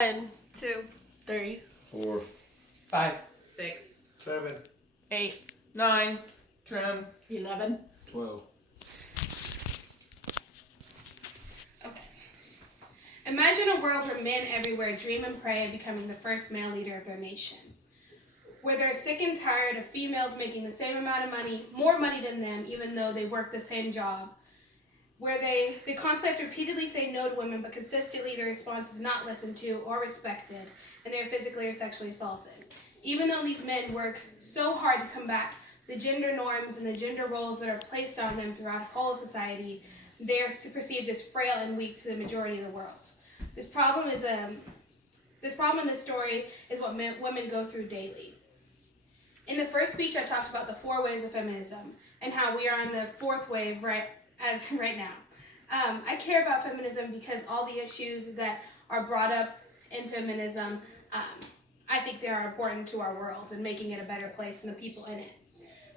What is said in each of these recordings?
1, 2, 3, 4, 5, 6, 7, 8, 9, 10, 11. 12. Okay. Imagine a world where men everywhere dream and pray of becoming the first male leader of their nation. Where they're sick and tired of females making the same amount of money, more money than them, even though they work the same job. Where they constantly have to repeatedly say no to women, but consistently their response is not listened to or respected, and they're physically or sexually assaulted. Even though these men work so hard to combat the gender norms and the gender roles that are placed on them throughout whole society, they're perceived as frail and weak to the majority of the world. This problem in this story is what women go through daily. In the first speech, I talked about the 4 waves of feminism and how we are on the 4th wave right now. I care about feminism because all the issues that are brought up in feminism, I think they are important to our world and making it a better place and the people in it.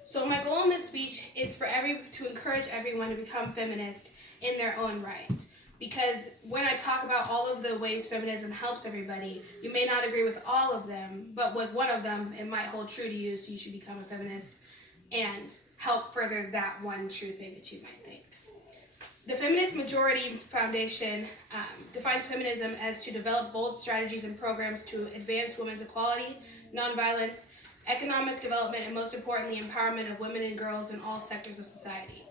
So my goal in this speech is to encourage everyone to become feminist in their own right. Because when I talk about all of the ways feminism helps everybody, you may not agree with all of them, but with one of them, it might hold true to you, so you should become a feminist and help further that one true thing that you might think. The Feminist Majority Foundation defines feminism as to develop bold strategies and programs to advance women's equality, nonviolence, economic development, and most importantly, empowerment of women and girls in all sectors of society.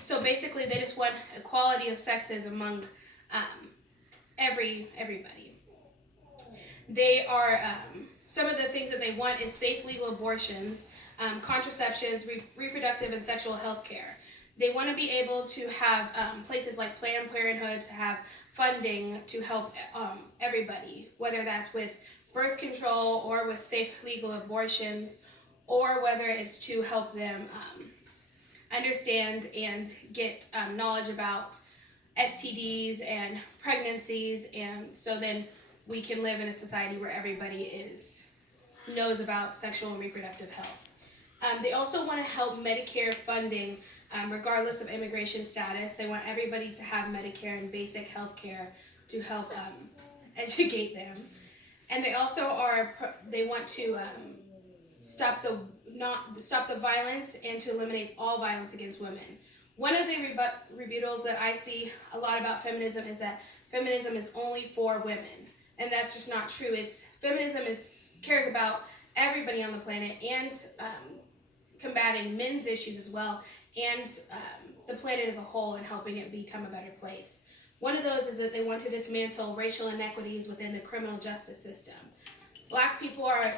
So basically, they just want equality of sexes among everybody. They are, some of the things that they want is safe legal abortions, contraceptions, reproductive and sexual health care. They want to be able to have places like Planned Parenthood to have funding to help everybody, whether that's with birth control or with safe legal abortions, or whether it's to help them understand and get knowledge about STDs and pregnancies, and so then we can live in a society where everybody knows about sexual and reproductive health. They also want to help Medicare funding regardless of immigration status. They want everybody to have Medicare and basic health care to help educate them. And they also they want to stop the violence and to eliminate all violence against women. One of the rebuttals that I see a lot about feminism is that feminism is only for women, and that's just not true. Feminism cares about everybody on the planet and combating men's issues as well, and the planet as a whole, and helping it become a better place. One of those is that they want to dismantle racial inequities within the criminal justice system. Black people are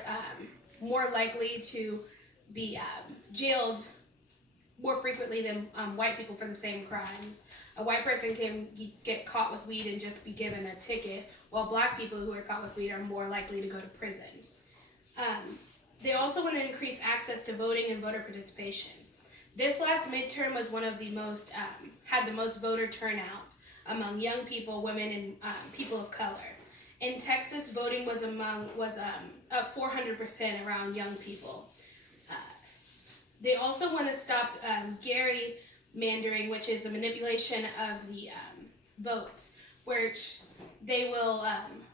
more likely to be jailed more frequently than white people for the same crimes. A white person can get caught with weed and just be given a ticket, while black people who are caught with weed are more likely to go to prison. They also want to increase access to voting and voter participation. This last midterm was one of the most, had the most voter turnout among young people, women, and people of color. In Texas, voting was up 400% around young people. They also want to stop gerrymandering, which is the manipulation of the votes, which they will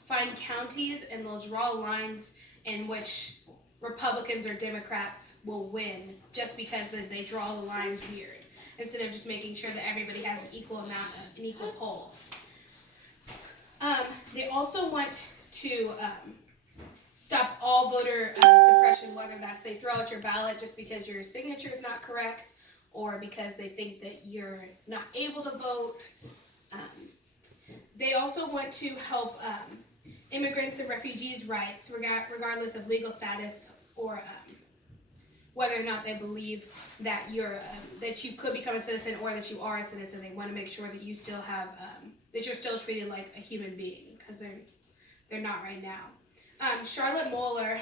find counties and they'll draw lines in which Republicans or Democrats will win just because they draw the lines weird, instead of just making sure that everybody has an equal poll. They also want to stop all voter suppression, whether that's they throw out your ballot just because your signature is not correct, or because they think that you're not able to vote. They also want to help immigrants and refugees' rights, regardless of legal status or whether or not they believe that that you could become a citizen or that you are a citizen. They want to make sure that you still have that you're still treated like a human being, because they're not right now. Charlotte Moeller,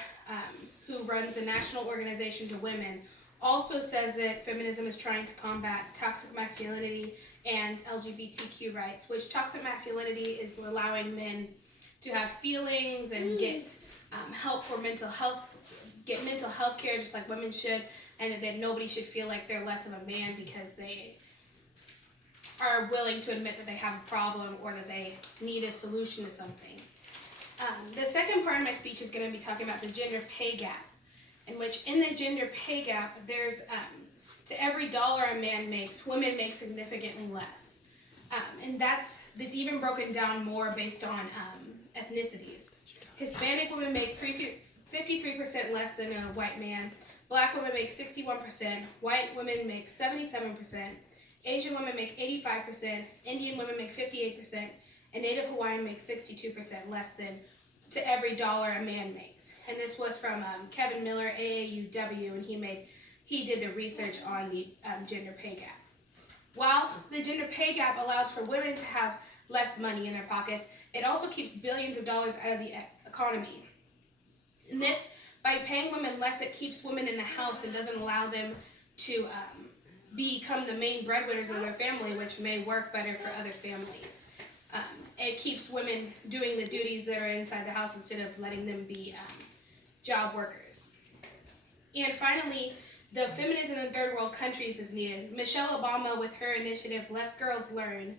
who runs the National Organization to Women, also says that feminism is trying to combat toxic masculinity and LGBTQ rights, which toxic masculinity is allowing men to have feelings and get help for mental health, get mental health care just like women should, and that nobody should feel like they're less of a man because they are willing to admit that they have a problem or that they need a solution to something. The second part of my speech is going to be talking about the gender pay gap, in which in the gender pay gap, there's to every dollar a man makes, women make significantly less. And that's even broken down more based on ethnicities. Hispanic women make 53% less than a white man. Black women make 61%. White women make 77%. Asian women make 85%. Indian women make 58%. And Native Hawaiian makes 62% less than to every dollar a man makes. And this was from Kevin Miller, AAUW, and he did the research on the gender pay gap. While the gender pay gap allows for women to have less money in their pockets, it also keeps billions of dollars out of the economy. And this, by paying women less, it keeps women in the house and doesn't allow them to become the main breadwinners of their family, which may work better for other families. It keeps women doing the duties that are inside the house instead of letting them be job workers. And finally, the feminism in third world countries is needed. Michelle Obama, with her initiative Let Girls Learn,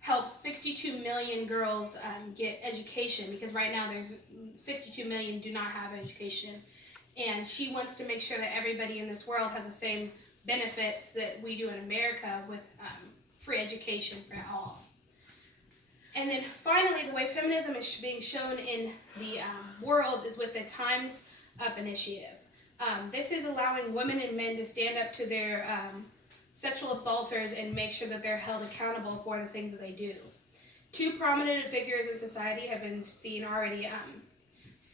helps 62 million girls get education, because right now there's 62 million do not have education. And she wants to make sure that everybody in this world has the same benefits that we do in America with free education for all. And then finally, the way feminism is being shown in the world is with the Time's Up initiative. This is allowing women and men to stand up to their sexual assaulters and make sure that they're held accountable for the things that they do. Two prominent figures in society have been seen already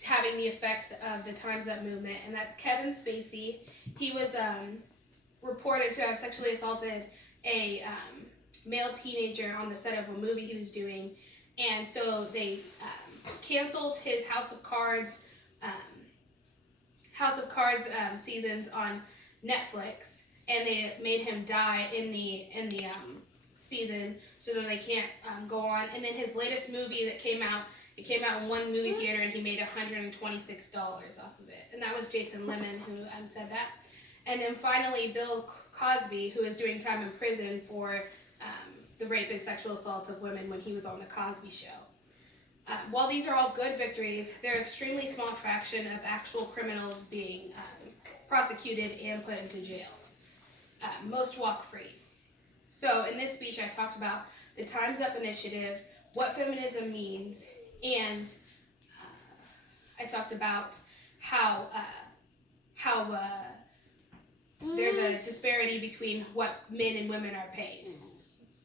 having the effects of the Time's Up movement, and that's Kevin Spacey. He was reported to have sexually assaulted a male teenager on the set of a movie he was doing, and so they canceled his House of Cards seasons on Netflix, and they made him die in the season, so that they can't go on. And then his latest movie that came out, it came out in one movie theater, and he made $126 off of it, and that was Jason Lemon who said that. And then finally, Bill Cosby, who is doing time in prison for the rape and sexual assault of women when he was on the Cosby Show. While these are all good victories, they're an extremely small fraction of actual criminals being prosecuted and put into jail. Most walk free. So in this speech, I talked about the Time's Up initiative, what feminism means, and I talked about how there's a disparity between what men and women are paid.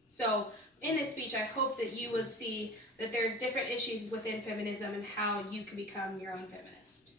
So in this speech, I hope that you would see that there's different issues within feminism and how you can become your own feminist.